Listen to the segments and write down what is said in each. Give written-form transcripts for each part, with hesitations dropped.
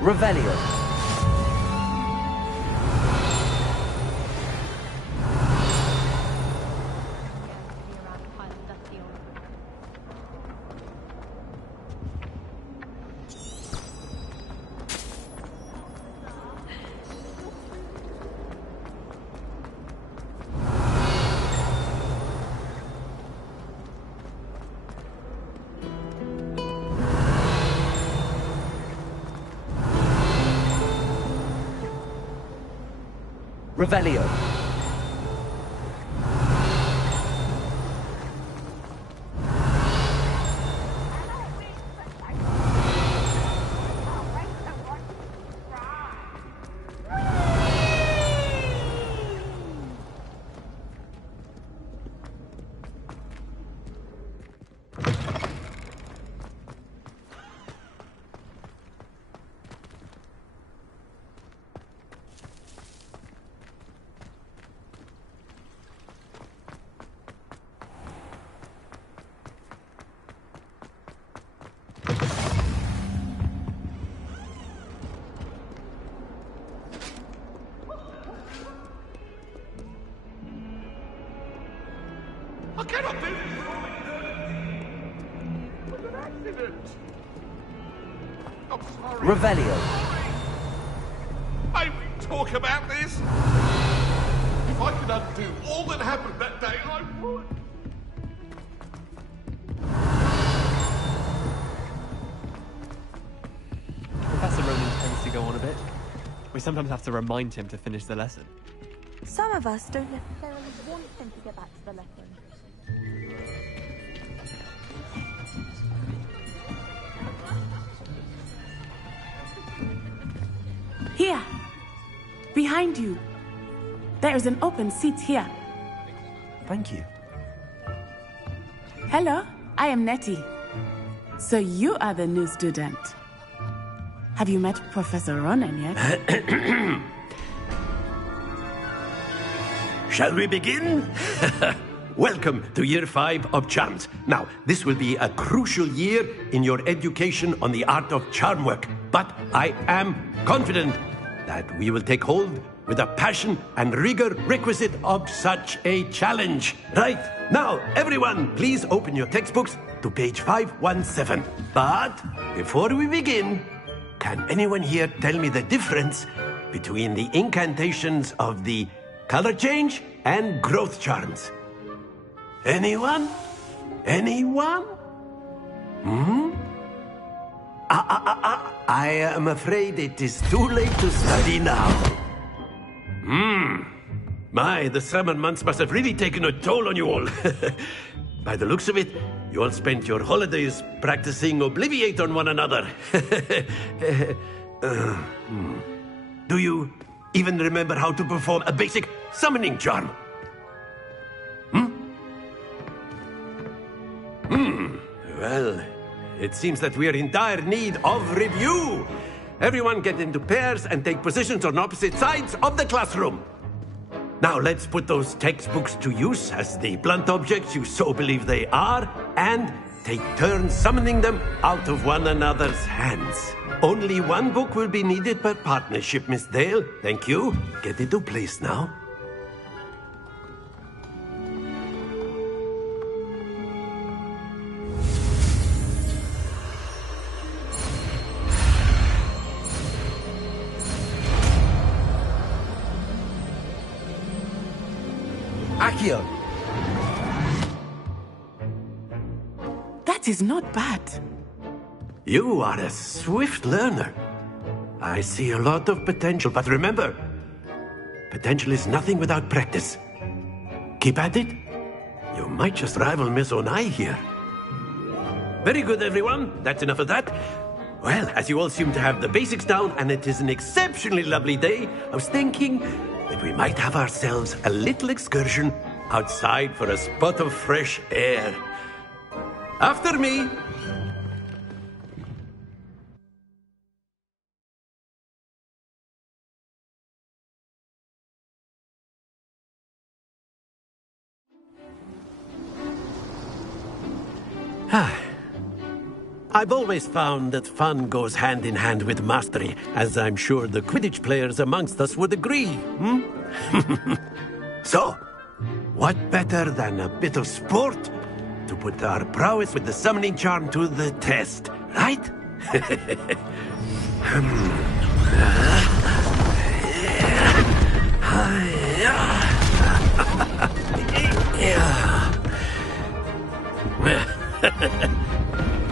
Revelio. Revelio. I cannot do this! It was an accident! I'm sorry. Revelio. May we talk about this? If I could undo all that happened that day, I would. Professor Ronan tends to go on a bit. We sometimes have to remind him to finish the lesson. Some of us don't necessarily want him to get back to the lesson. Here! Behind you! There is an open seat here. Thank you. Hello, I am Nettie. So you are the new student. Have you met Professor Ronan yet? Shall we begin? Welcome to Year 5 of Charms. Now, this will be a crucial year in your education on the art of charm work. But I am confident that we will take hold with the passion and rigor requisite of such a challenge. Right, now, everyone, please open your textbooks to page 517. But before we begin, can anyone here tell me the difference between the incantations of the color change and growth charms? Anyone? Anyone? I am afraid it is too late to study now. My, the summer months must have really taken a toll on you all. By the looks of it, you all spent your holidays practicing Obliviate on one another. Do you even remember how to perform a basic summoning charm? Well, it seems that we are in dire need of review. Everyone get into pairs and take positions on opposite sides of the classroom. Now let's put those textbooks to use as the blunt objects you so believe they are, and take turns summoning them out of one another's hands. Only one book will be needed per partnership, Miss Dale. Thank you. Get into place now. Accio. That is not bad. You are a swift learner. I see a lot of potential, but remember, potential is nothing without practice. Keep at it. You might just rival Miss Onai here. Very good, everyone. That's enough of that. Well, as you all seem to have the basics down, and it is an exceptionally lovely day, I was thinking that we might have ourselves a little excursion outside for a spot of fresh air. After me. I've always found that fun goes hand in hand with mastery, as I'm sure the Quidditch players amongst us would agree. So, what better than a bit of sport to put our prowess with the summoning charm to the test, right?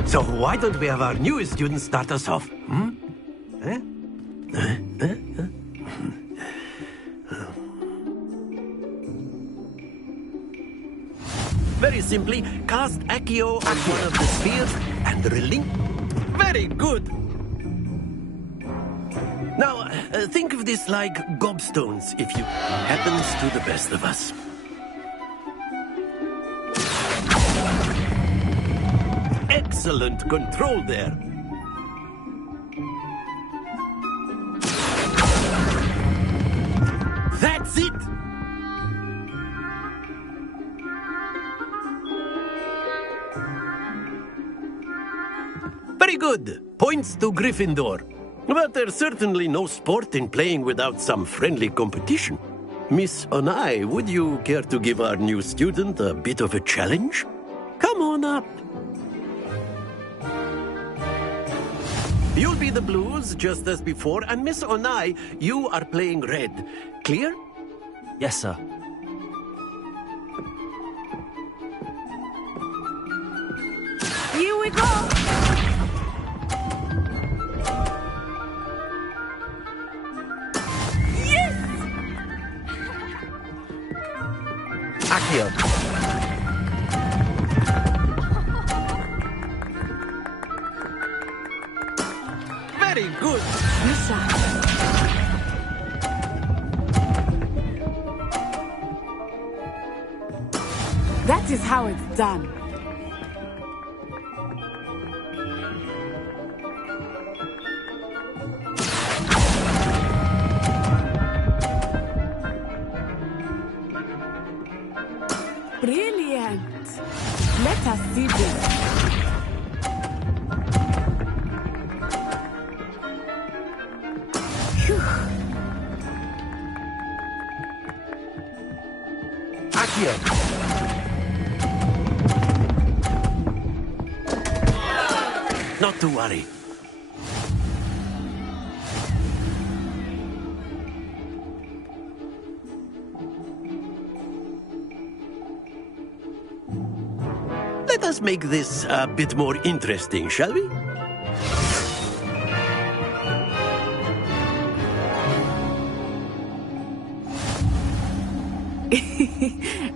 So why don't we have our newest student start us off? Very simply, cast Accio on one of the spheres and relink. Very good! Now, think of this like gobstones, if you happens to the best of us. Excellent control there. That's it! Very good. Points to Gryffindor. But there's certainly no sport in playing without some friendly competition. Miss Onai, would you care to give our new student a bit of a challenge? Come on up. You'll be the blues, just as before, and Miss Onai, you are playing red. Clear? Yes, sir. Here we go! Accio. Very good. Lisa. That is how it's done. Brilliant. Let us see this. Phew. Accio. Not to worry. Let us make this a bit more interesting, shall we?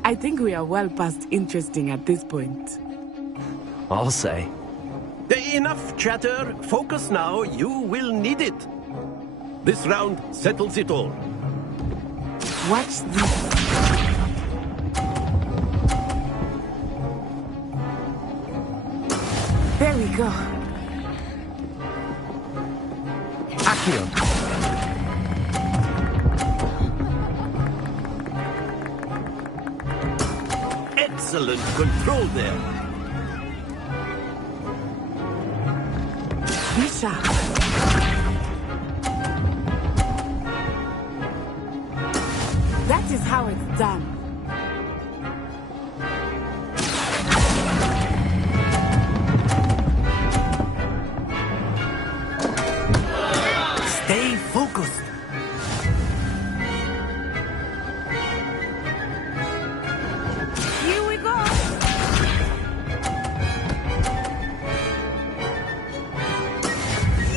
I think we are well past interesting at this point. I'll say. Enough chatter. Focus now. You will need it. This round settles it all. Watch this. There we go. Accio. Excellent control there. Be sharp. That is how it's done. Stay focused. Here we go.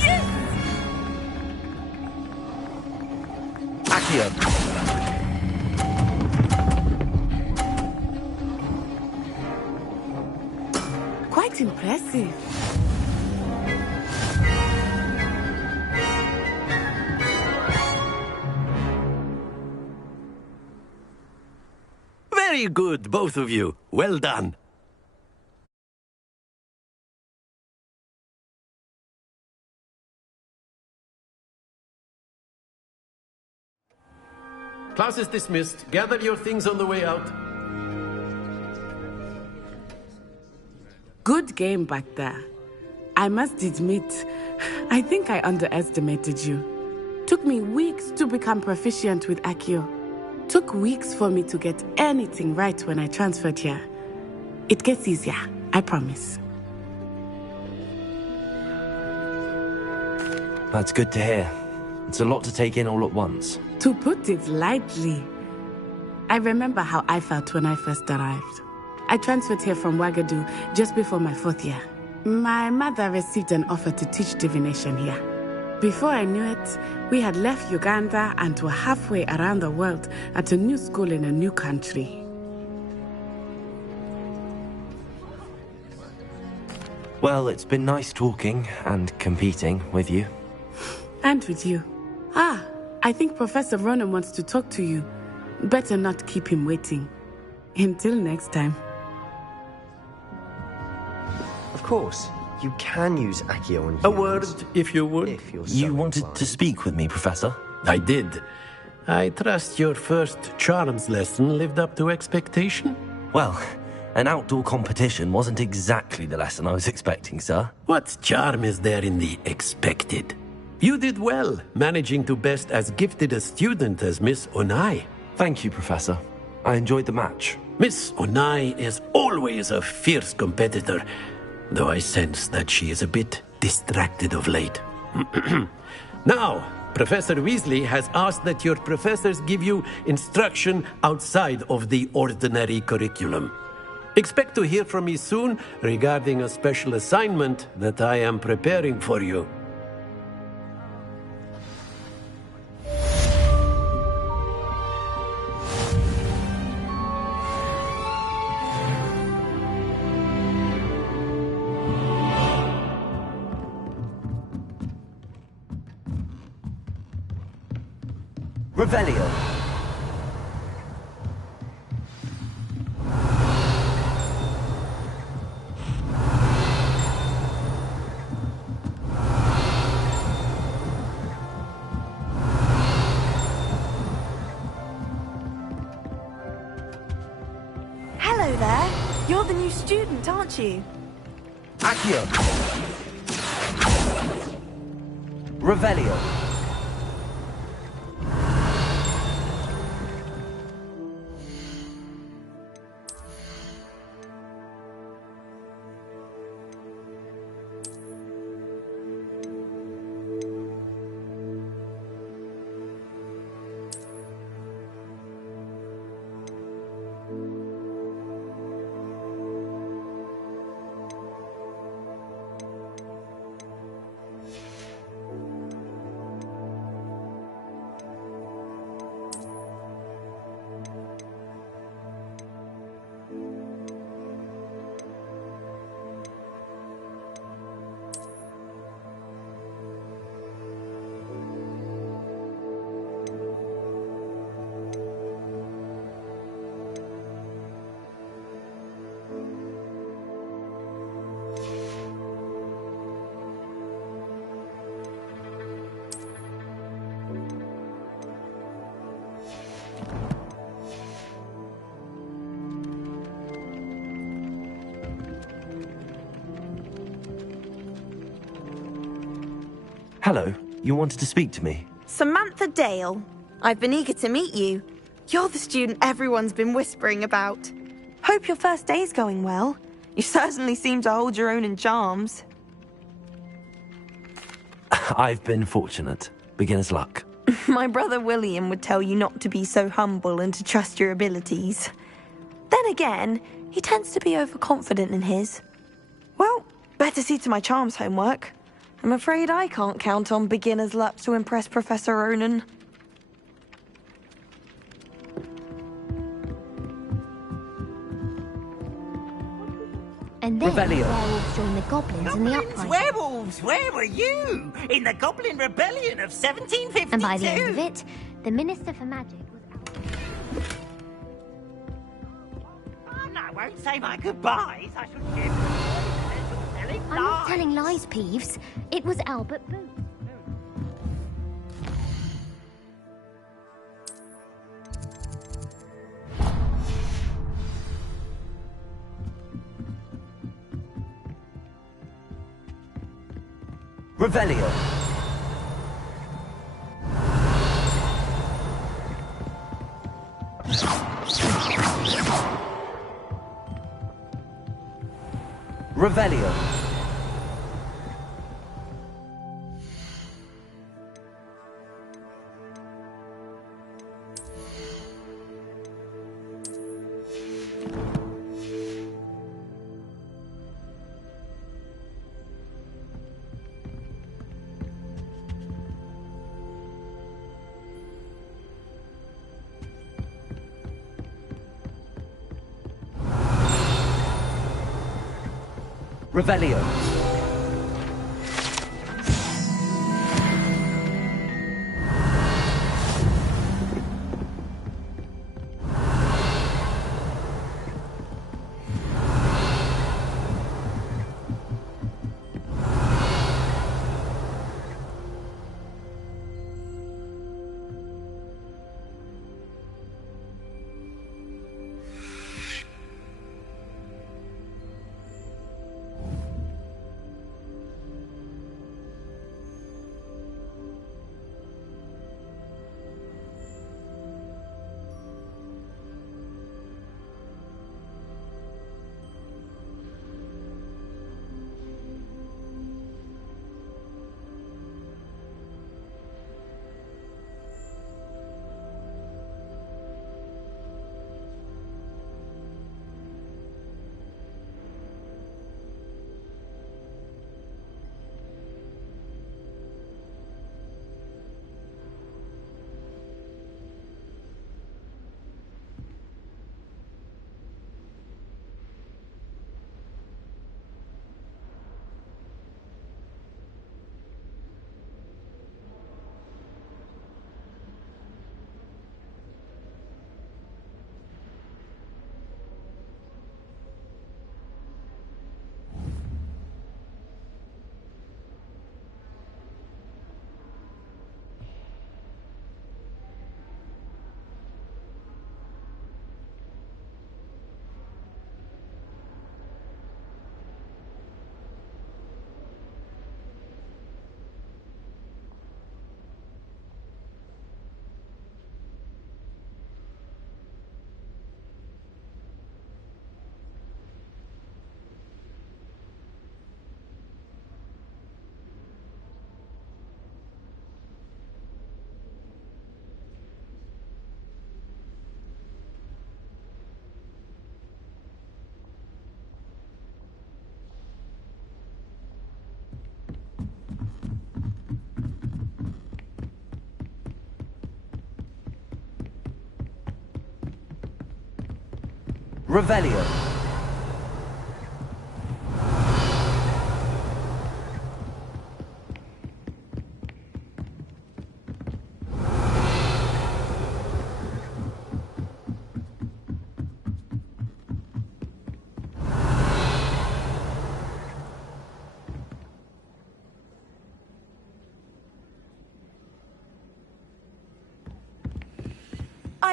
Yes! Accio. Quite impressive. Very good, both of you. Well done. Class is dismissed. Gather your things on the way out. Good game back there. I must admit, I think I underestimated you. Took me weeks to become proficient with Accio. Took weeks for me to get anything right when I transferred here. It gets easier, I promise. That's good to hear. It's a lot to take in all at once. To put it lightly, I remember how I felt when I first arrived. I transferred here from Wagadu just before my 4th year. My mother received an offer to teach divination here. Before I knew it, we had left Uganda and were halfway around the world at a new school in a new country. Well, it's been nice talking and competing with you. And with you. I think Professor Ronan wants to talk to you. Better not keep him waiting. Until next time. Of course, you can use Accio on humans. A word, if you would. If you're so You wanted inclined. to speak with me, Professor? I did. I trust your first charms lesson lived up to expectation? Well, an outdoor competition wasn't exactly the lesson I was expecting, sir. What charm is there in the expected? You did well, managing to best as gifted a student as Miss Onai. Thank you, Professor. I enjoyed the match. Miss Onai is always a fierce competitor, though I sense that she is a bit distracted of late. Now, Professor Weasley has asked that your professors give you instruction outside of the ordinary curriculum. Expect to hear from me soon regarding a special assignment that I am preparing for you. Revelio. Hello there. You're the new student, aren't you? Accio. Revelio. Hello, you wanted to speak to me? Samantha Dale. I've been eager to meet you. You're the student everyone's been whispering about. Hope your first day's going well. You certainly seem to hold your own in charms. I've been fortunate. Beginner's luck. My brother William would tell you not to be so humble and to trust your abilities. Then again, he tends to be overconfident in his. Well, better see to my charms homework. I'm afraid I can't count on beginner's luck to impress Professor Ronan. And then Revelio. werewolves joined the goblins in the uprising. Werewolves, where were you? In the Goblin Rebellion of 1752? And by the end of it, the Minister for Magic was out. Oh, no, I won't say my goodbyes. I should give telling I'm not lies. telling lies, Peeves. It was Albert Booth. Revelio. Revelio. Revelio. Revelio.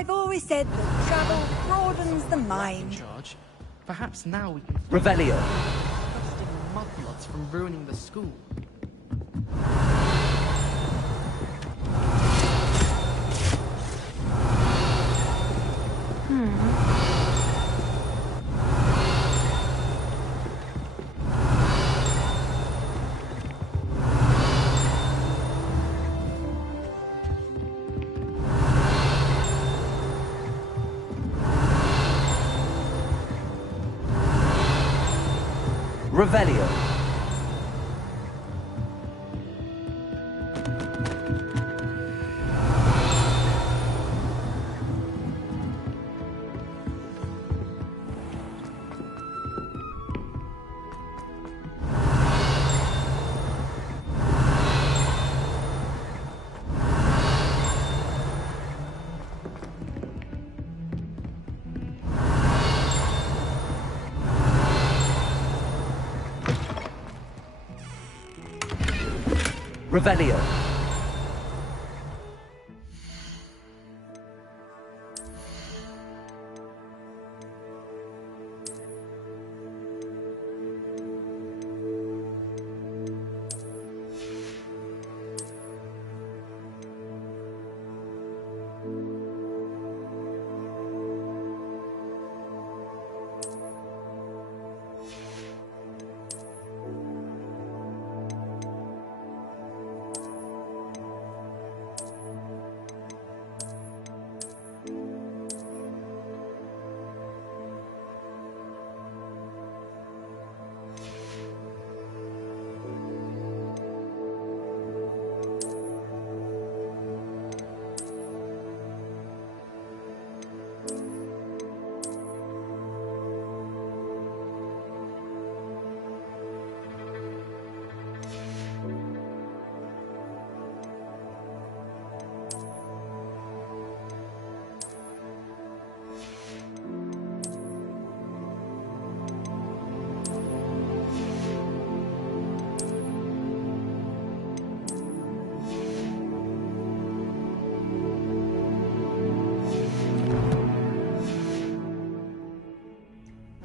I've always said that travel broadens the mind. Charge. Perhaps now we can Revelio. disgusting mudbloods from ruining the school. Revelio. Revelio.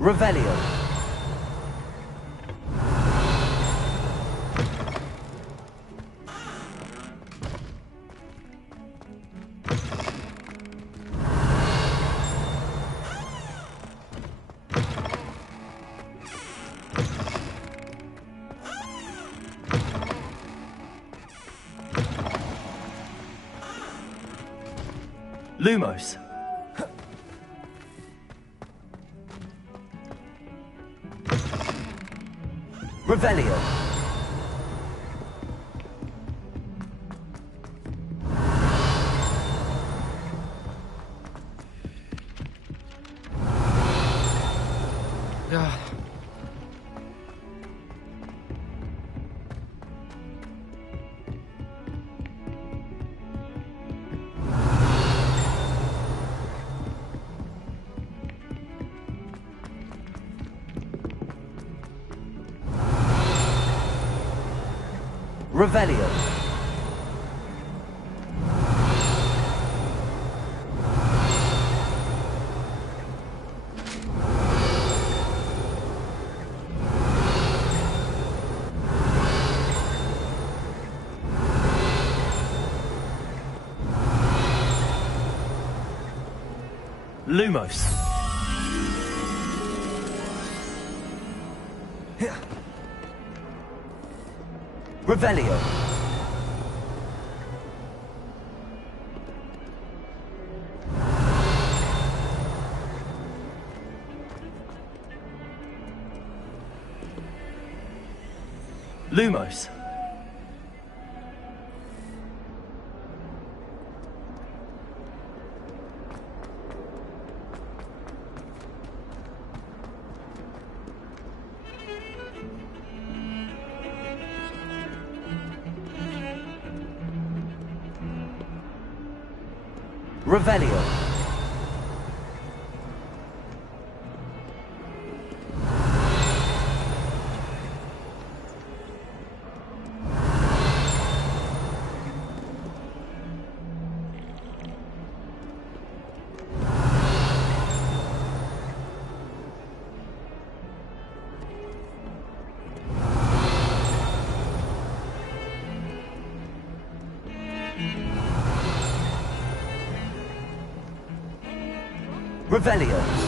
Revelio. Lumos. Revelio. Revelio. Lumos. Revelio. Lumos. Revelio. Revelio.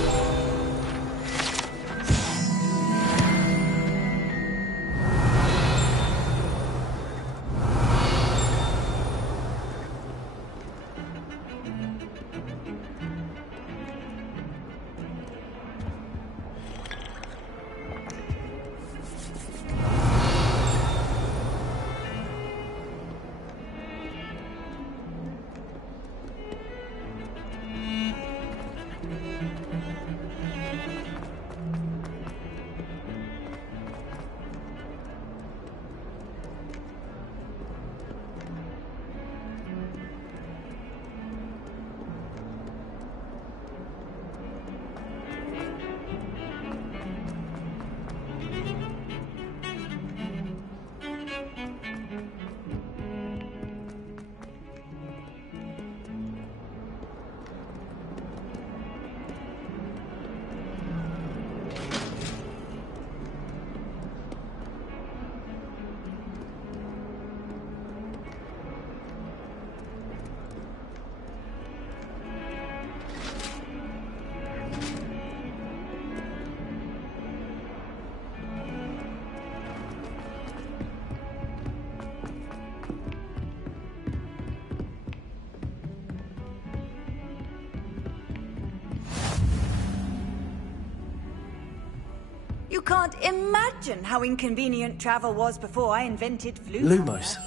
You can't imagine how inconvenient travel was before I invented flute. Lumos.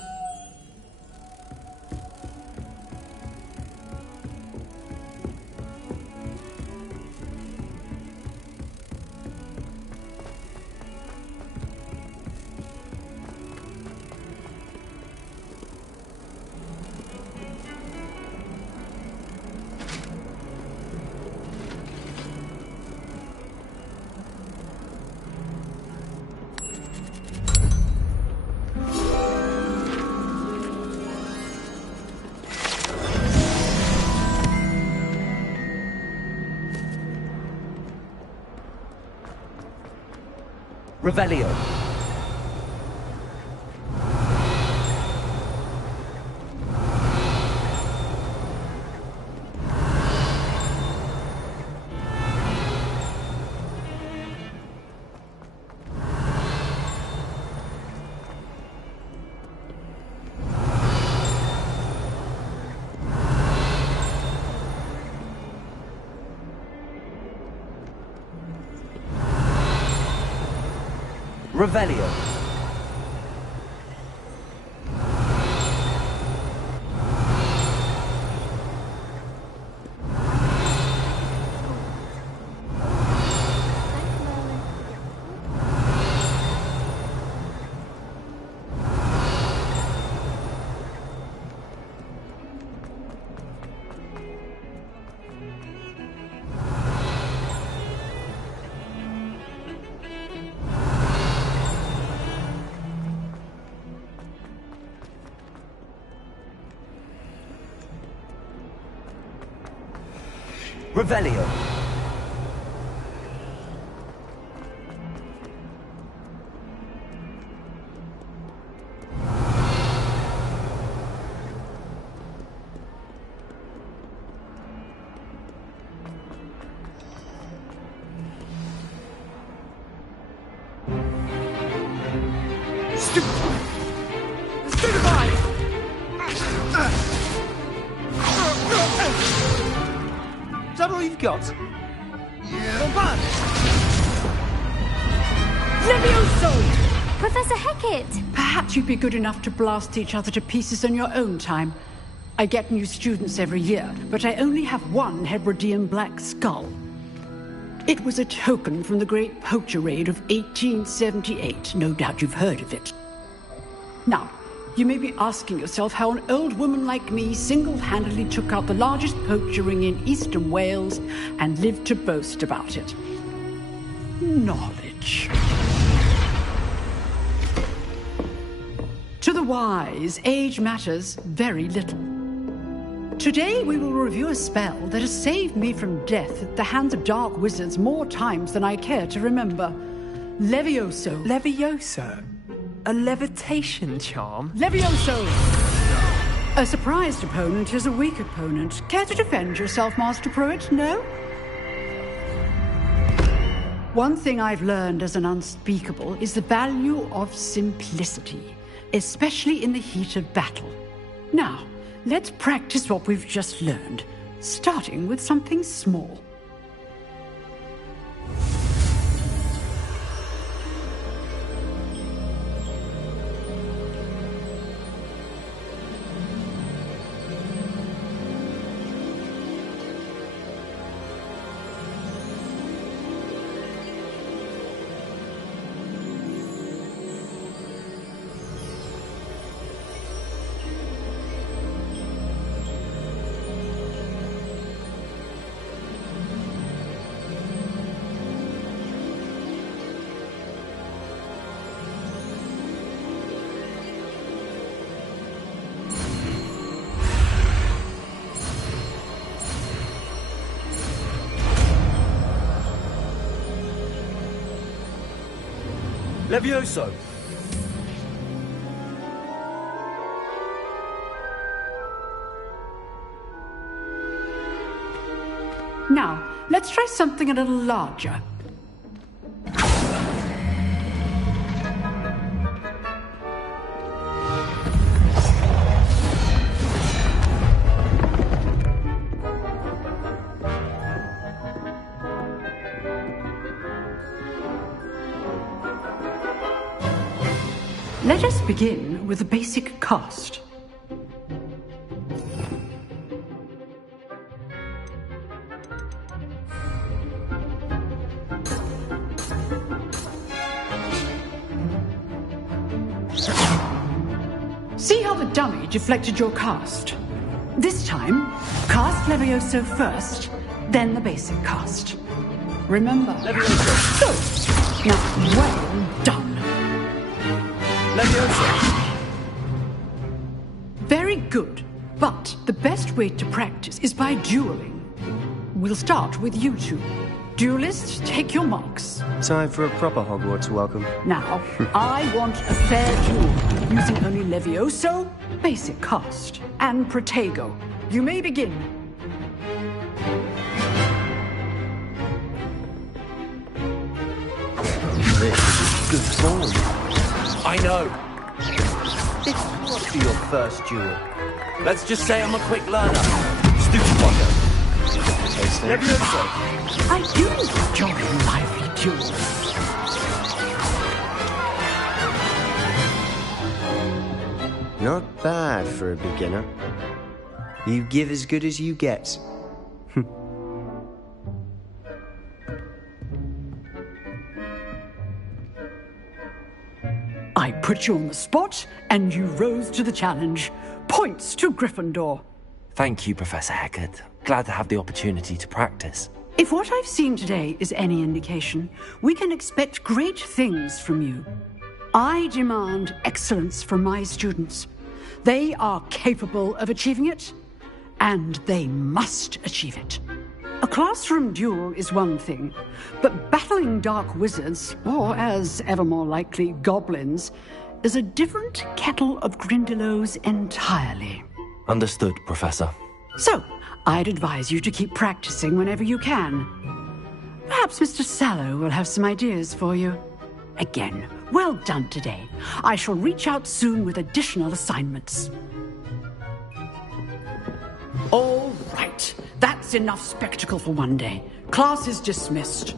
Revelio. Revelio. Revelio. Is that all you've got? Yeah. Not bad. Levioso! Professor Hecat! Perhaps you'd be good enough to blast each other to pieces in your own time. I get new students every year, but I only have one Hebridean black skull. It was a token from the Great Poacher Raid of 1878. No doubt you've heard of it. Now, you may be asking yourself how an old woman like me single-handedly took out the largest poacher ring in eastern Wales and lived to boast about it. Knowledge. To the wise, age matters very little. Today we will review a spell that has saved me from death at the hands of dark wizards more times than I care to remember. Levioso. Levioso? A levitation charm? Levioso! A surprised opponent is a weak opponent. Care to defend yourself, Master Pruitt? No? One thing I've learned as an unspeakable is the value of simplicity, especially in the heat of battle. Now, let's practice what we've just learned, starting with something small. Levioso. Now, let's try something a little larger. Let us begin with the basic cast. See how the dummy deflected your cast? This time, cast Levioso first, then the basic cast. Remember, Levioso. So, now, well done. Levioso. Very good, but the best way to practice is by dueling. We'll start with you two. Duelists, take your marks. Time for a proper Hogwarts welcome. Now, I want a fair duel, using only Levioso, basic cast, and Protego. You may begin. This is good form. I know. This must be your first duel. Let's just say I'm a quick learner. Stupid one. Levioso. I do enjoy lively duels. Not bad for a beginner. You give as good as you get. I put you on the spot, and you rose to the challenge. Points to Gryffindor. Thank you, Professor Hecat. Glad to have the opportunity to practice. If what I've seen today is any indication, we can expect great things from you. I demand excellence from my students. They are capable of achieving it, and they must achieve it. A classroom duel is one thing, but battling dark wizards, or as ever more likely, goblins, is a different kettle of Grindylows entirely. Understood, Professor. So, I'd advise you to keep practicing whenever you can. Perhaps Mr. Sallow will have some ideas for you. Again, well done today. I shall reach out soon with additional assignments. All right. That's enough spectacle for one day. Class is dismissed.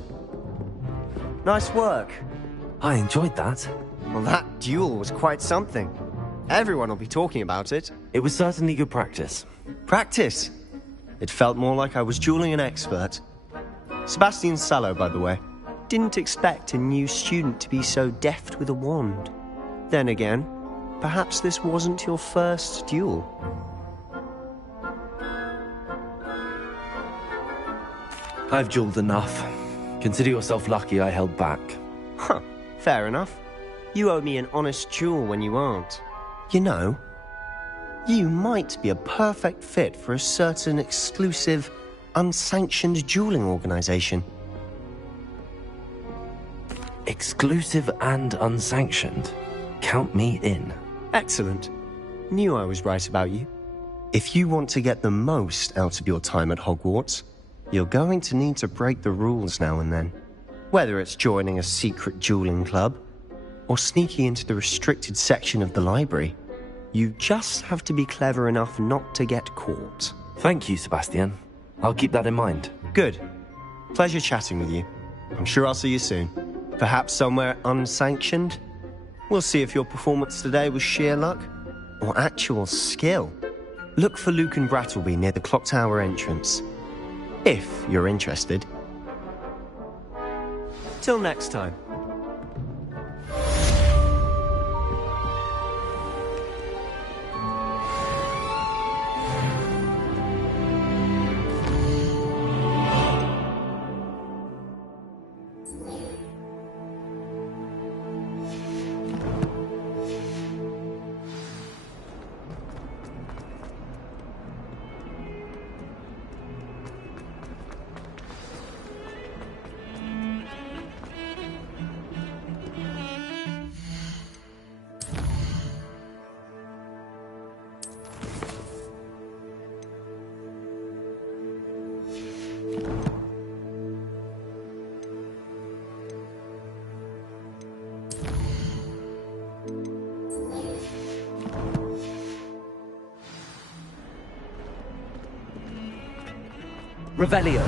Nice work. I enjoyed that. Well, that duel was quite something. Everyone will be talking about it. It was certainly good practice. Practice? It felt more like I was dueling an expert. Sebastian Sallow, by the way. Didn't expect a new student to be so deft with a wand. Then again, perhaps this wasn't your first duel. I've dueled enough. Consider yourself lucky I held back. Huh, fair enough. You owe me an honest duel when you aren't. You know, you might be a perfect fit for a certain exclusive, unsanctioned dueling organization. Exclusive and unsanctioned? Count me in. Excellent. Knew I was right about you. If you want to get the most out of your time at Hogwarts, you're going to need to break the rules now and then. Whether it's joining a secret dueling club, or sneaking into the restricted section of the library, you just have to be clever enough not to get caught. Thank you, Sebastian. I'll keep that in mind. Good. Pleasure chatting with you. I'm sure I'll see you soon. Perhaps somewhere unsanctioned? We'll see if your performance today was sheer luck or actual skill. Look for Luke and Brattleby near the clock tower entrance. If you're interested. Till next time. Revelio.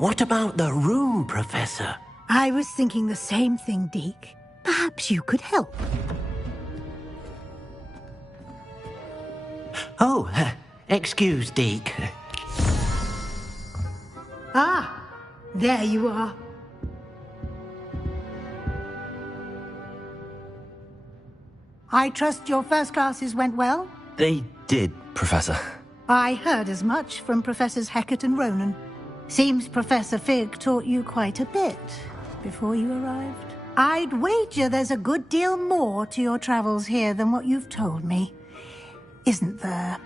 What about the room, Professor? I was thinking the same thing, Deke. Perhaps you could help. Oh, excuse, Deke. Ah, there you are. I trust your first classes went well? They did, Professor. I heard as much from Professors Hecat and Ronan. Seems Professor Fig taught you quite a bit before you arrived. I'd wager there's a good deal more to your travels here than what you've told me. Isn't there?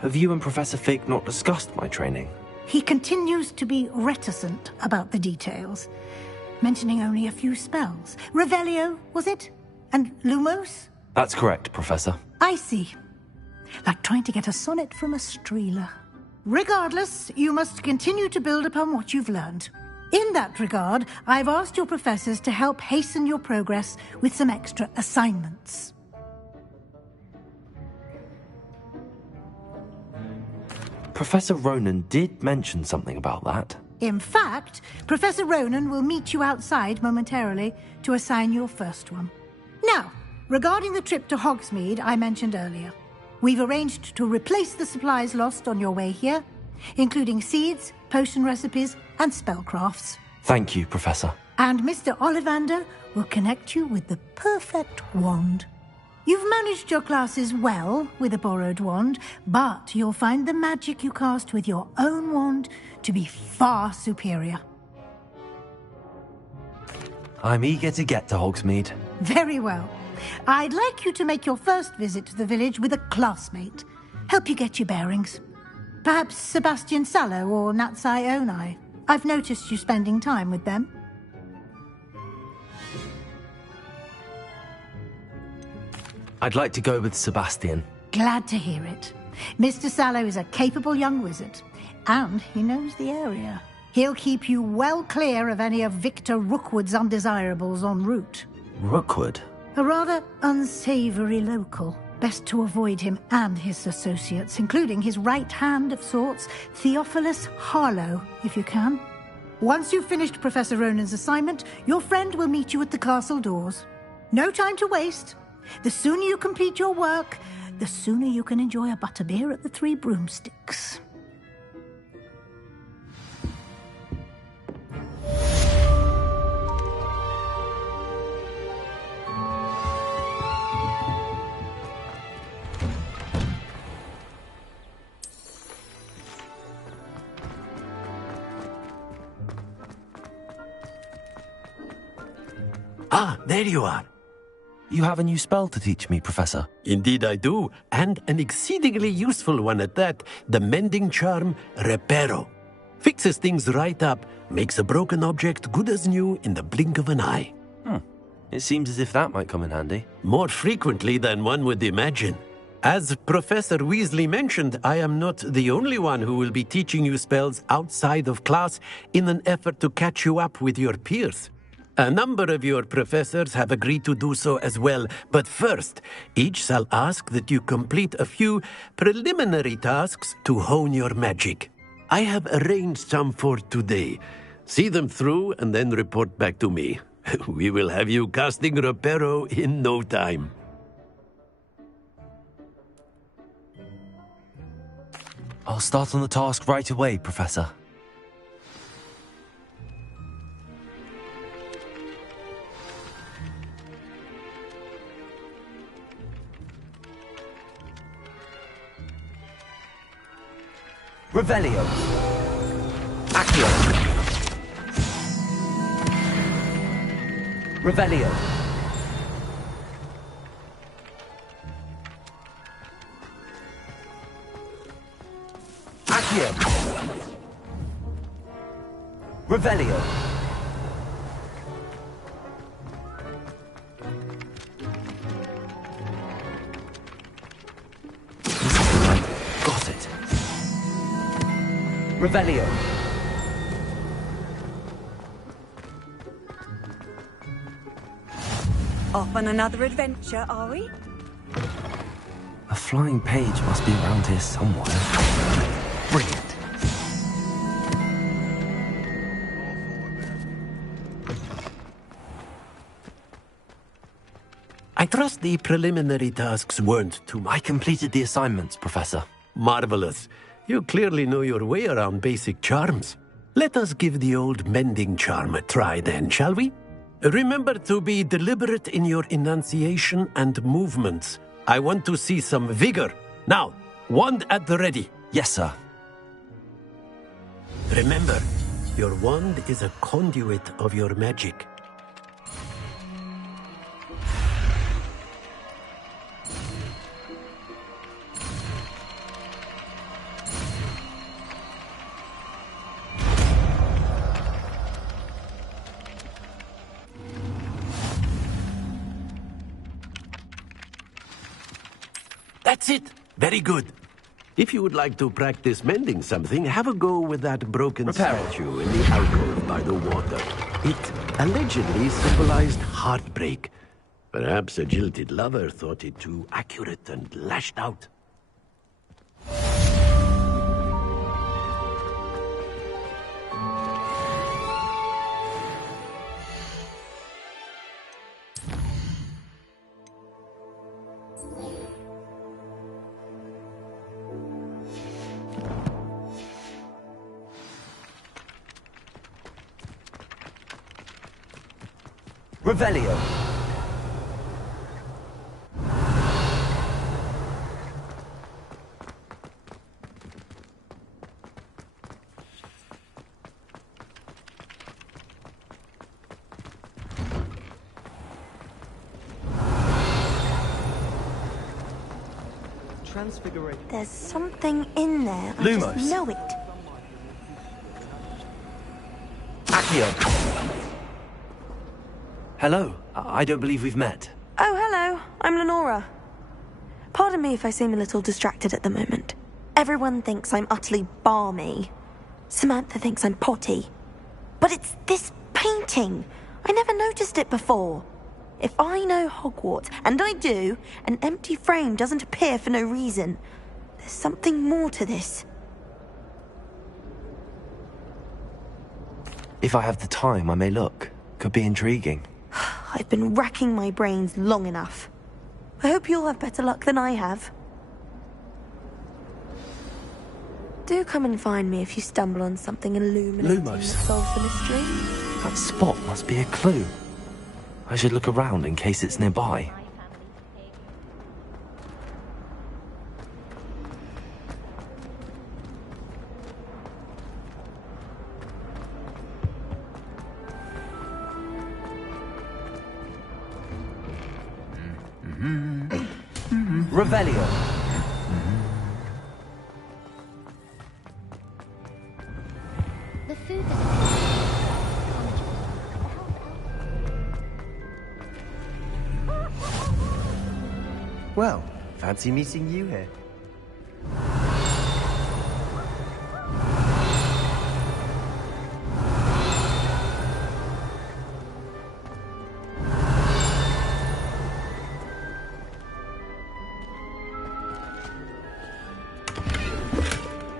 Have you and Professor Fig not discussed my training? He continues to be reticent about the details, mentioning only a few spells. Revelio, was it? And Lumos? That's correct, Professor. I see. Like trying to get a sonnet from a streeler. Regardless, you must continue to build upon what you've learned. In that regard, I've asked your professors to help hasten your progress with some extra assignments. Professor Ronan did mention something about that. In fact, Professor Ronan will meet you outside momentarily to assign your first one. Now, regarding the trip to Hogsmeade I mentioned earlier, we've arranged to replace the supplies lost on your way here, including seeds, potion recipes, and spellcrafts. Thank you, Professor. And Mr. Ollivander will connect you with the perfect wand. You've managed your classes well with a borrowed wand, but you'll find the magic you cast with your own wand to be far superior. I'm eager to get to Hogsmeade. Very well. I'd like you to make your first visit to the village with a classmate. Help you get your bearings. Perhaps Sebastian Sallow or Natsai Onai. I've noticed you spending time with them. I'd like to go with Sebastian. Glad to hear it. Mr. Sallow is a capable young wizard, and he knows the area. He'll keep you well clear of any of Victor Rookwood's undesirables en route. Rookwood? A rather unsavory local. Best to avoid him and his associates, including his right hand of sorts, Theophilus Harlow, if you can. Once you've finished Professor Ronan's assignment, your friend will meet you at the castle doors. No time to waste. The sooner you complete your work, the sooner you can enjoy a butterbeer at the Three Broomsticks. Ah, there you are. You have a new spell to teach me, Professor. Indeed I do, and an exceedingly useful one at that, the mending charm Reparo. Fixes things right up, makes a broken object good as new in the blink of an eye. It seems as if that might come in handy. More frequently than one would imagine. As Professor Weasley mentioned, I am not the only one who will be teaching you spells outside of class in an effort to catch you up with your peers. A number of your professors have agreed to do so as well, but first, each shall ask that you complete a few preliminary tasks to hone your magic. I have arranged some for today. See them through and then report back to me. We will have you casting Reparo in no time. I'll start on the task right away, Professor. Revelio. Accio. Revelio. Accio. Revelio. Got it. Revelio. Off on another adventure, are we? A flying page must be around here somewhere. Brilliant. I trust the preliminary tasks weren't too much. I completed the assignments, Professor. Marvelous. You clearly know your way around basic charms. Let us give the old mending charm a try then, shall we? Remember to be deliberate in your enunciation and movements. I want to see some vigor. Now, wand at the ready. Yes, sir. Remember, your wand is a conduit of your magic. That's it. Very good. If you would like to practice mending something, have a go with that broken statue in the alcove by the water. It allegedly symbolized heartbreak. Perhaps a jilted lover thought it too accurate and lashed out. Revelio. Transfiguration. There's something in there. I Lumos. just know it. Accio. Hello. I don't believe we've met. Oh, hello. I'm Lenora. Pardon me if I seem a little distracted at the moment. Everyone thinks I'm utterly balmy. Samantha thinks I'm potty. But it's this painting. I never noticed it before. If I know Hogwarts, and I do, an empty frame doesn't appear for no reason. There's something more to this. If I have the time, I may look. Could be intriguing. I've been racking my brains long enough. I hope you'll have better luck than I have. Do come and find me if you stumble on something illuminating that Lumos. solves the mystery. That spot must be a clue. I should look around in case it's nearby. Revelio. The food Well, fancy meeting you here.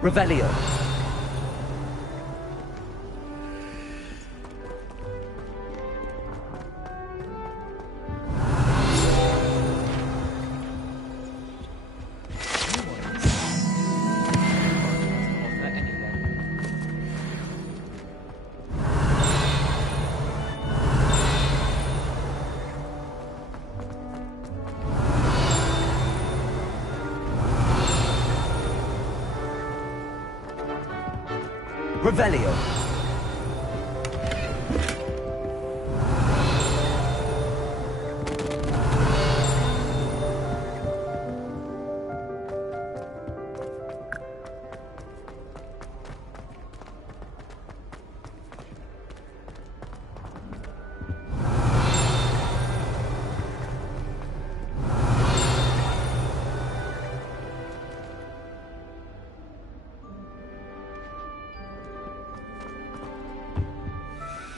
Revelio. Revelio.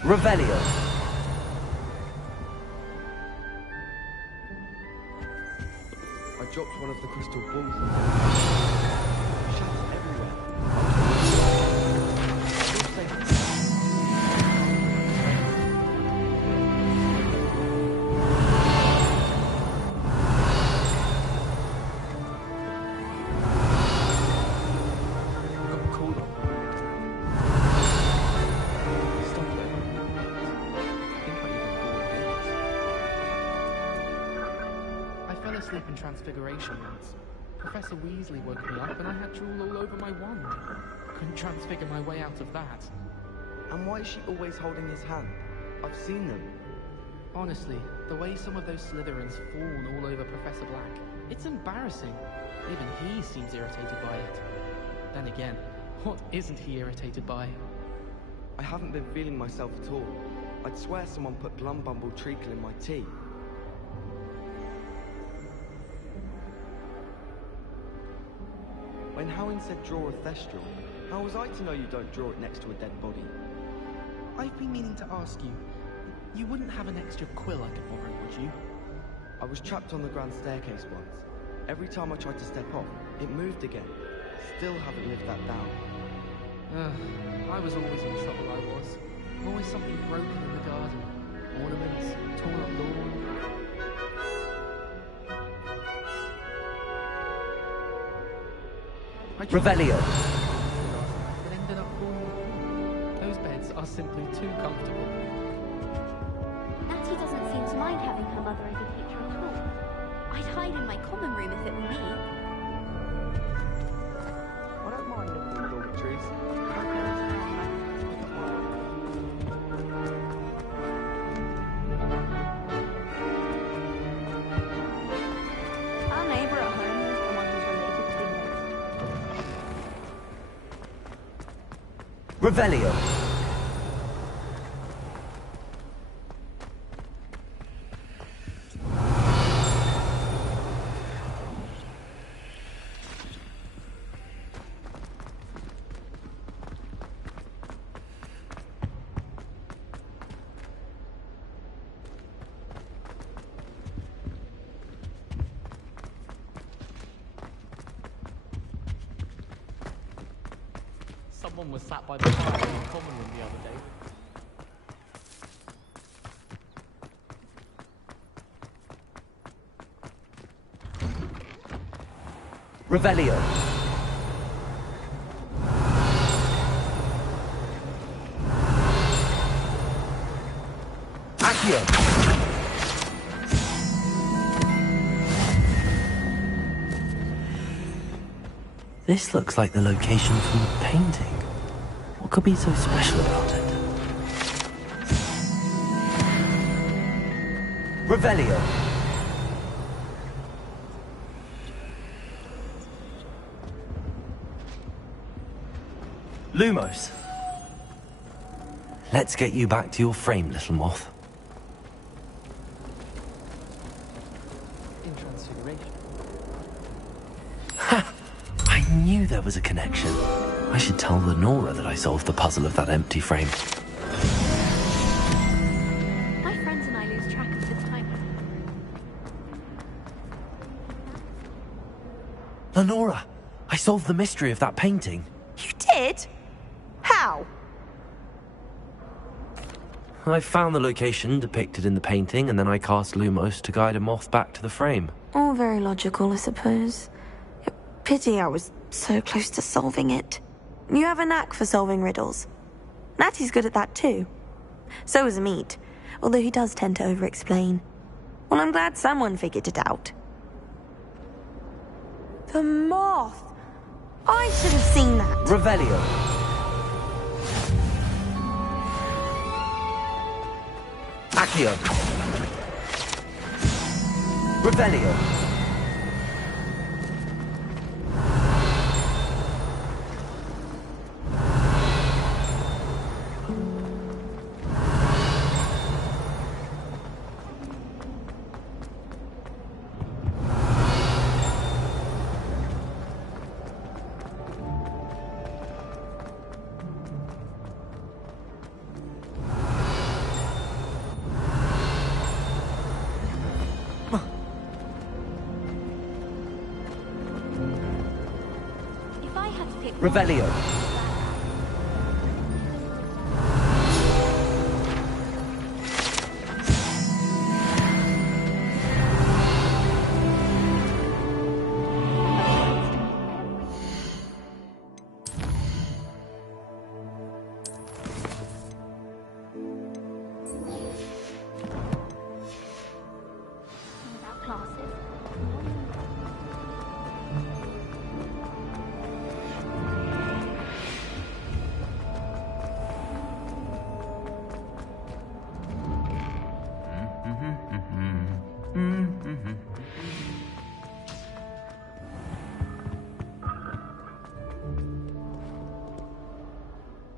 Revelio. I dropped one of the crystal balls. Shattered everywhere. Asleep in Transfiguration once. Professor Weasley woke me up and I had drool all over my wand. Couldn't transfigure my way out of that. And why is she always holding his hand? I've seen them. Honestly, the way some of those Slytherins fawn all over Professor Black, it's embarrassing. Even he seems irritated by it. Then again, what isn't he irritated by? I haven't been feeling myself at all. I'd swear someone put Glumbumble treacle in my tea. When Howin said draw a Thestral, how was I to know you don't draw it next to a dead body? I've been meaning to ask you. You wouldn't have an extra quill I could borrow, would you? I was trapped on the grand staircase once. Every time I tried to step off, it moved again. Still haven't lived that down. I was always in trouble, I was. Always something broken in the garden. Ornaments, torn up lawn. Revelio. It ended up falling. Those beds are simply too comfortable. Natty doesn't seem to mind having her mother as a teacher at all. I'd hide in my common room if it were me. I don't mind living in dormitories. My parents Our neighbour at home is the one who's related to the Revelio. Someone was sat by the fire in the common room the other day. Revelio. Accio. This looks like the location from the painting. What could be so special about it? Revelio. Lumos. Let's get you back to your frame, little moth. In Transfiguration. Ha! I knew there was a connection. I should tell Lenora that I solved the puzzle of that empty frame. My friends and I lose track of the time. Lenora, I solved the mystery of that painting. You did? How? I found the location depicted in the painting, and then I cast Lumos to guide a moth back to the frame. All very logical, I suppose. Pity I was so close to solving it. You have a knack for solving riddles. Natty's good at that too. So is Amit, although he does tend to over-explain. Well, I'm glad someone figured it out. The moth! I should have seen that. Revelio. Accio. Revelio. Revelio.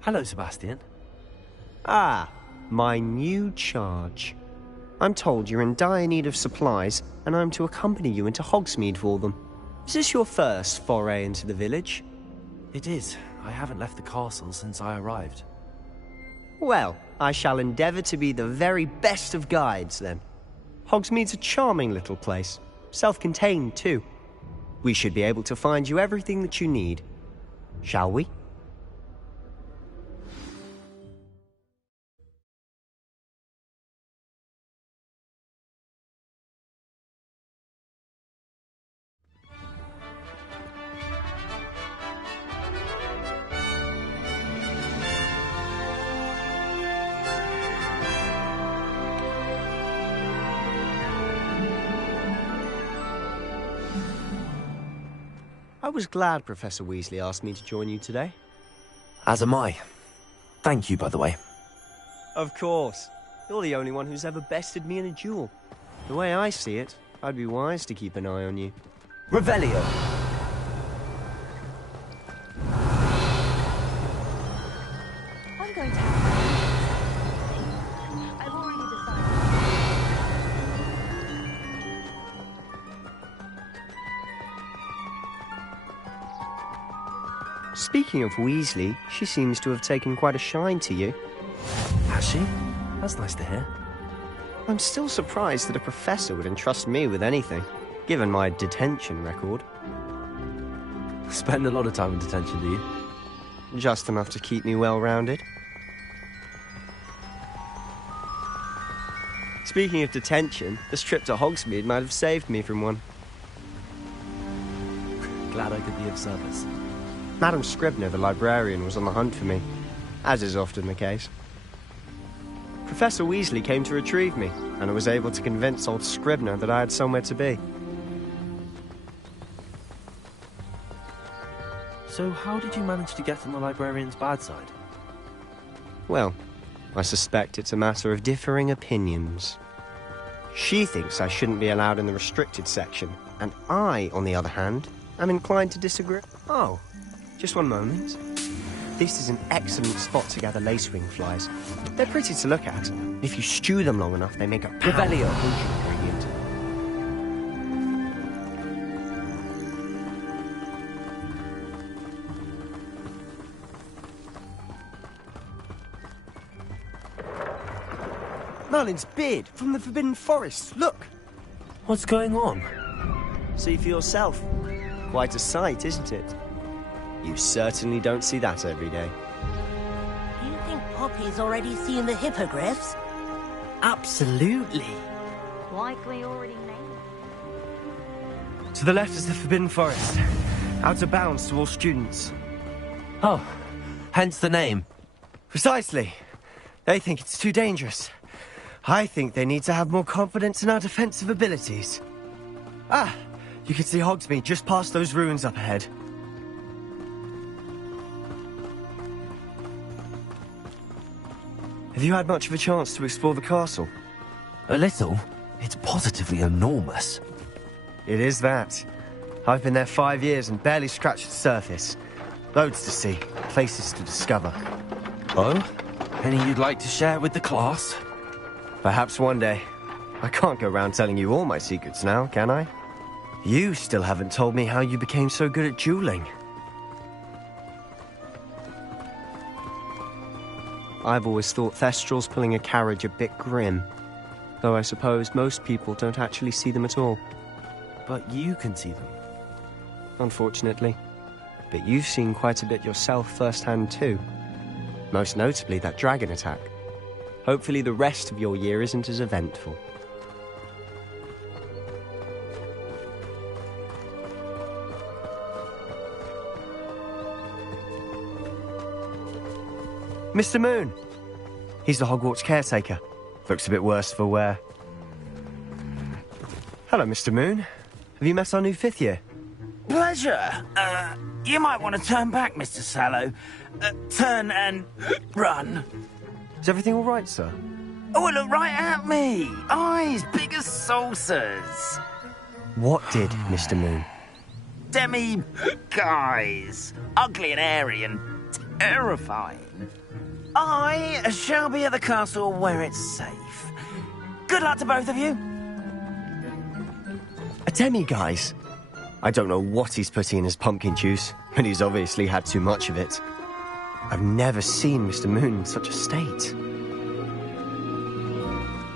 Hello, Sebastian. Ah, my new charge. I'm told you're in dire need of supplies, and I'm to accompany you into Hogsmeade for them. Is this your first foray into the village? It is. I haven't left the castle since I arrived. Well, I shall endeavour to be the very best of guides, then. Hogsmeade's a charming little place. Self-contained, too. We should be able to find you everything that you need. Shall we? I was glad Professor Weasley asked me to join you today. As am I. Thank you, by the way. Of course. You're the only one who's ever bested me in a duel. The way I see it, I'd be wise to keep an eye on you. Revelio. I'm going to have I've already decided. Speaking of Weasley, she seems to have taken quite a shine to you. Has she? That's nice to hear. I'm still surprised that a professor would entrust me with anything, given my detention record. Spend a lot of time in detention, do you? Just enough to keep me well-rounded. Speaking of detention, this trip to Hogsmeade might have saved me from one. Glad I could be of service. Madam Scribner, the librarian, was on the hunt for me, as is often the case. Professor Weasley came to retrieve me, and I was able to convince old Scribner that I had somewhere to be. So how did you manage to get on the librarian's bad side? Well, I suspect it's a matter of differing opinions. She thinks I shouldn't be allowed in the restricted section, and I, on the other hand, am inclined to disagree. Oh, just one moment. This is an excellent spot to gather lacewing flies. They're pretty to look at. If you stew them long enough, they make a Revelio. potent ingredient. Merlin's beard from the Forbidden Forest. Look! What's going on? See for yourself. Quite a sight, isn't it? You certainly don't see that every day. Do you think Poppy's already seen the hippogriffs? Absolutely. Likely already named. To the left is the Forbidden Forest. Out of bounds to all students. Oh, hence the name. Precisely. They think it's too dangerous. I think they need to have more confidence in our defensive abilities. Ah, you can see Hogsmeade just past those ruins up ahead. Have you had much of a chance to explore the castle? A little. It's positively enormous. It is that. I've been there 5 years and barely scratched the surface. Loads to see, places to discover. Oh? Any you'd like to share with the class? Perhaps one day. I can't go around telling you all my secrets now, can I? You still haven't told me how you became so good at dueling. I've always thought Thestrals pulling a carriage a bit grim. Though I suppose most people don't actually see them at all. But you can see them. Unfortunately. but you've seen quite a bit yourself firsthand too. Most notably that dragon attack. Hopefully the rest of your year isn't as eventful. Mr. Moon! He's the Hogwarts caretaker. Looks a bit worse for wear. Hello, Mr. Moon. Have you met our new 5th year? Pleasure. You might want to turn back, Mr. Sallow. Turn and run. Is everything all right, sir? Oh, look right at me. Eyes big as saucers. What did, Mr. Moon? Guys. Ugly and airy and terrifying. I shall be at the castle where it's safe. Good luck to both of you. A demi-guise? I don't know what he's putting in his pumpkin juice, but he's obviously had too much of it. I've never seen Mr. Moon in such a state.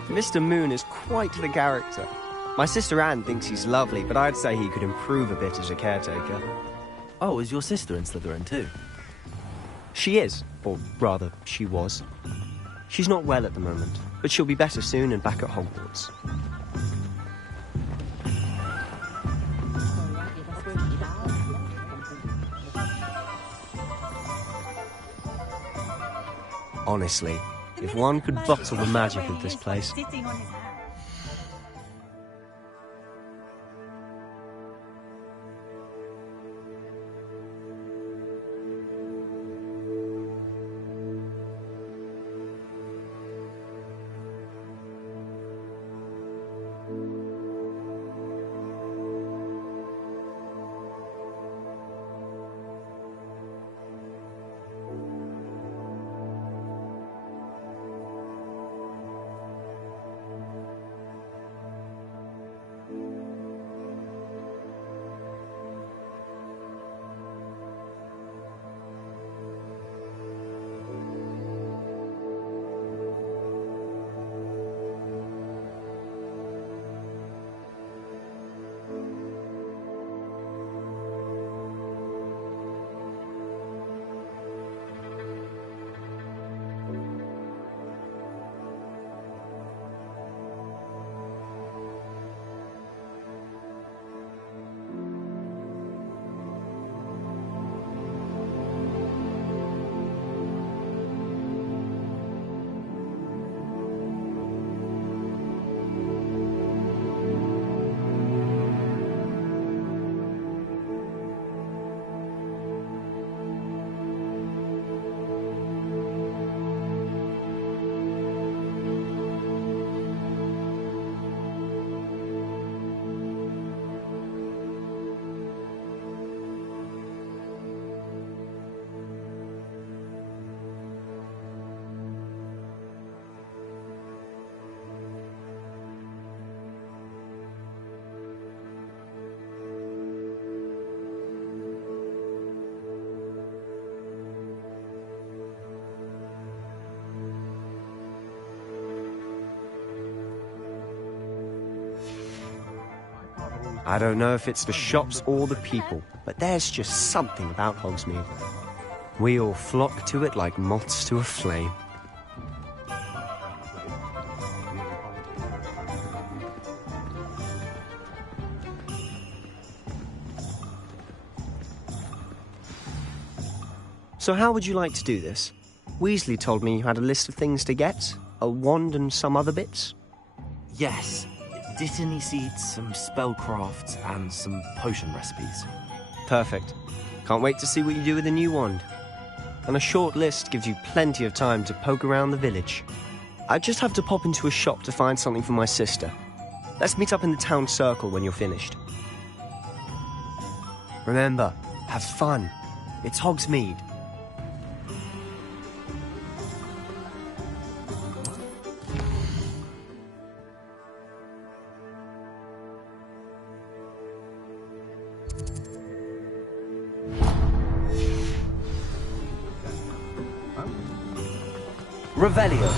Mr. Moon is quite the character. My sister Anne thinks he's lovely, but I'd say he could improve a bit as a caretaker. Oh, is your sister in Slytherin too? She is, or rather, she was. She's not well at the moment, but she'll be better soon and back at Hogwarts. Honestly, if one could bottle the magic of this place. I don't know if it's the shops or the people, but there's just something about Hogsmeade. We all flock to it like moths to a flame. So how would you like to do this? Weasley told me you had a list of things to get, a wand and some other bits. Yes. Dittany seeds, some spellcrafts, and some potion recipes. Perfect. Can't wait to see what you do with the new wand. And a short list gives you plenty of time to poke around the village. I just have to pop into a shop to find something for my sister. Let's meet up in the town circle when you're finished. Remember, have fun. It's Hogsmeade. Revelio.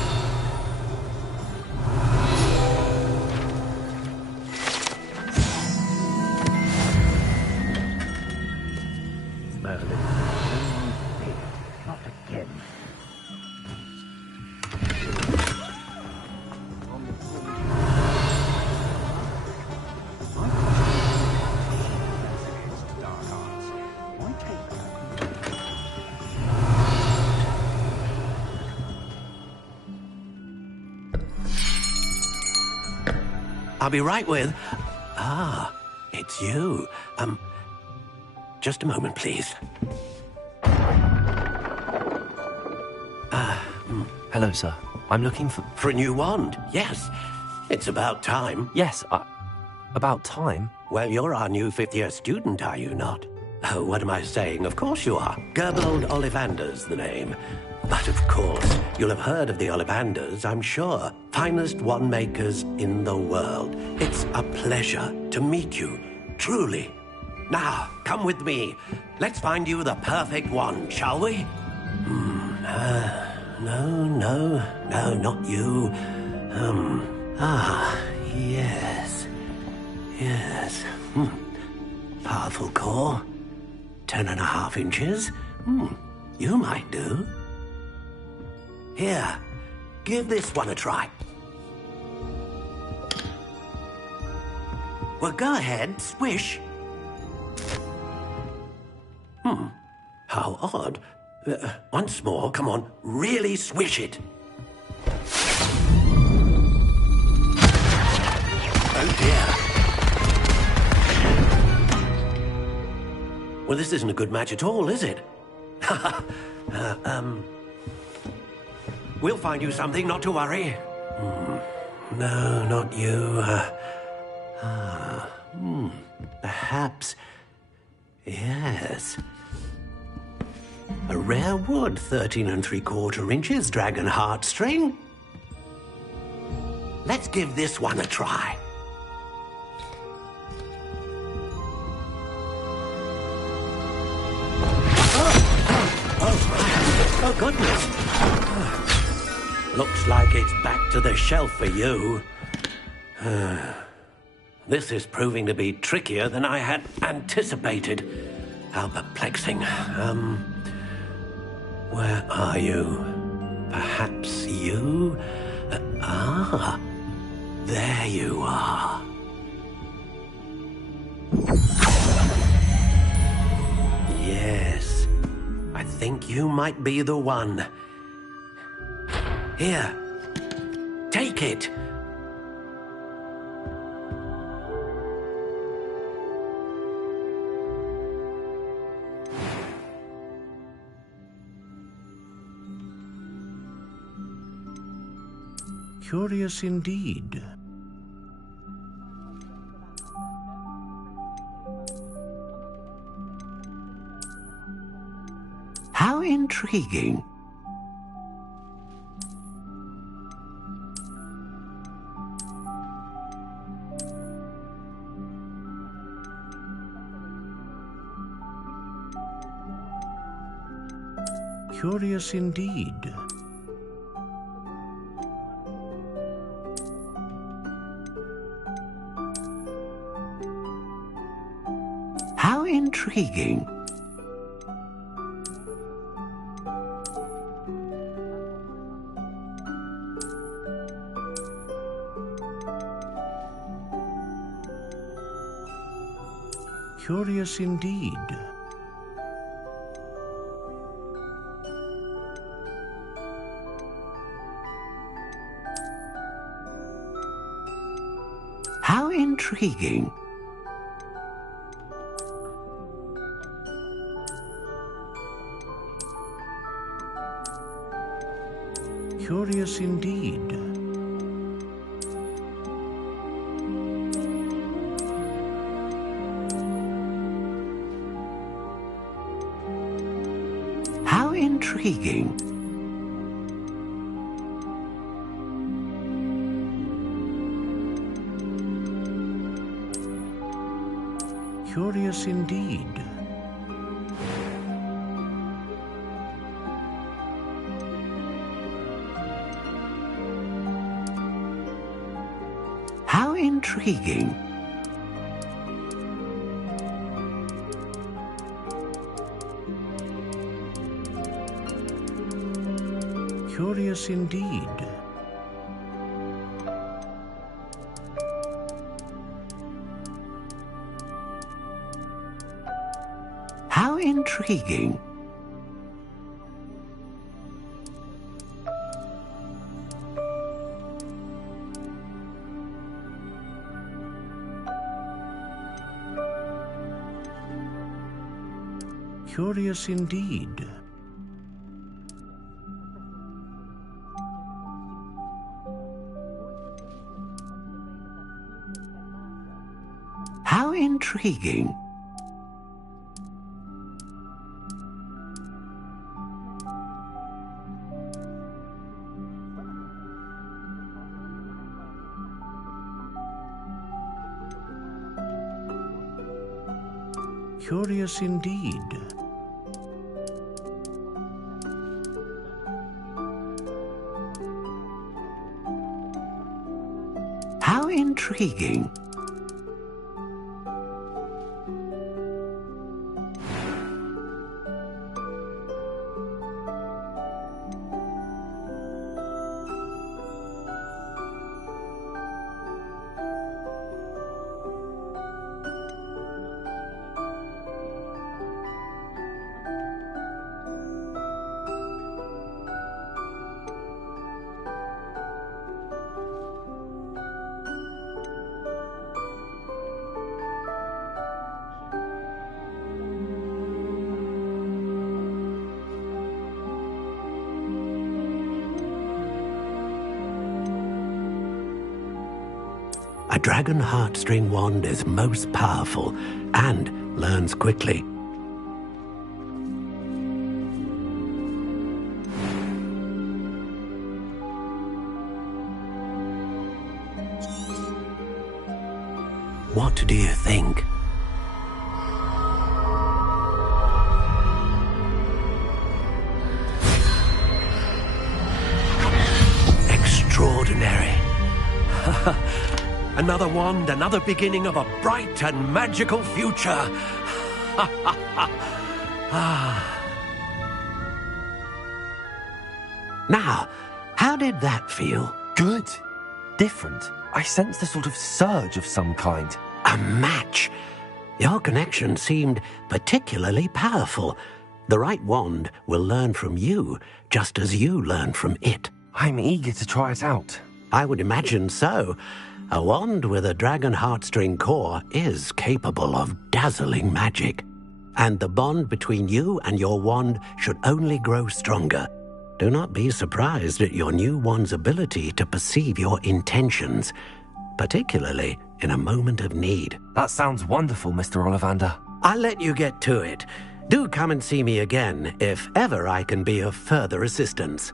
Merlin. I'll be right with... Ah, it's you. Just a moment, please. Hello, sir. I'm looking for... For a new wand, yes. It's about time. Yes, about time? Well, you're our new fifth-year student, are you not? Oh, what am I saying? Of course you are. Gerbold Ollivander's the name. But of course, you'll have heard of the Ollivanders, I'm sure. Finest wand makers in the world. It's a pleasure to meet you, truly. Now, come with me. Let's find you the perfect wand, shall we? No, not you. Yes. Powerful core. 10.5 inches. You might do. Here, give this one a try. Well, go ahead, swish. How odd. Once more, come on, really swish it. Oh dear. Well, this isn't a good match at all, is it? We'll find you something, not to worry. No, not you. Perhaps... Yes. A rare wood, 13 3/4 inches, dragon heartstring. Let's give this one a try. Oh, goodness. Looks like it's back to the shelf for you. This is proving to be trickier than I had anticipated. How perplexing. Where are you? Perhaps you? There you are. Yes, I think you might be the one. Here, take it. Curious indeed. How intriguing. Curious indeed. How intriguing. Curious indeed. How intriguing. Curious indeed. How intriguing. Curious indeed. How intriguing. Curious indeed. How intriguing. Curious indeed. How intriguing. Curious indeed. How intriguing. A dragon heartstring wand is most powerful and learns quickly. What do you think? Extraordinary. Another wand, another beginning of a bright and magical future. Now, how did that feel? Good. Different. I sensed a sort of surge of some kind. A match. Your connection seemed particularly powerful. The right wand will learn from you, just as you learn from it. I'm eager to try it out. I would imagine so. A wand with a dragon heartstring core is capable of dazzling magic. And the bond between you and your wand should only grow stronger. Do not be surprised at your new wand's ability to perceive your intentions, particularly in a moment of need. That sounds wonderful, Mr. Ollivander. I'll let you get to it. Do come and see me again if ever I can be of further assistance.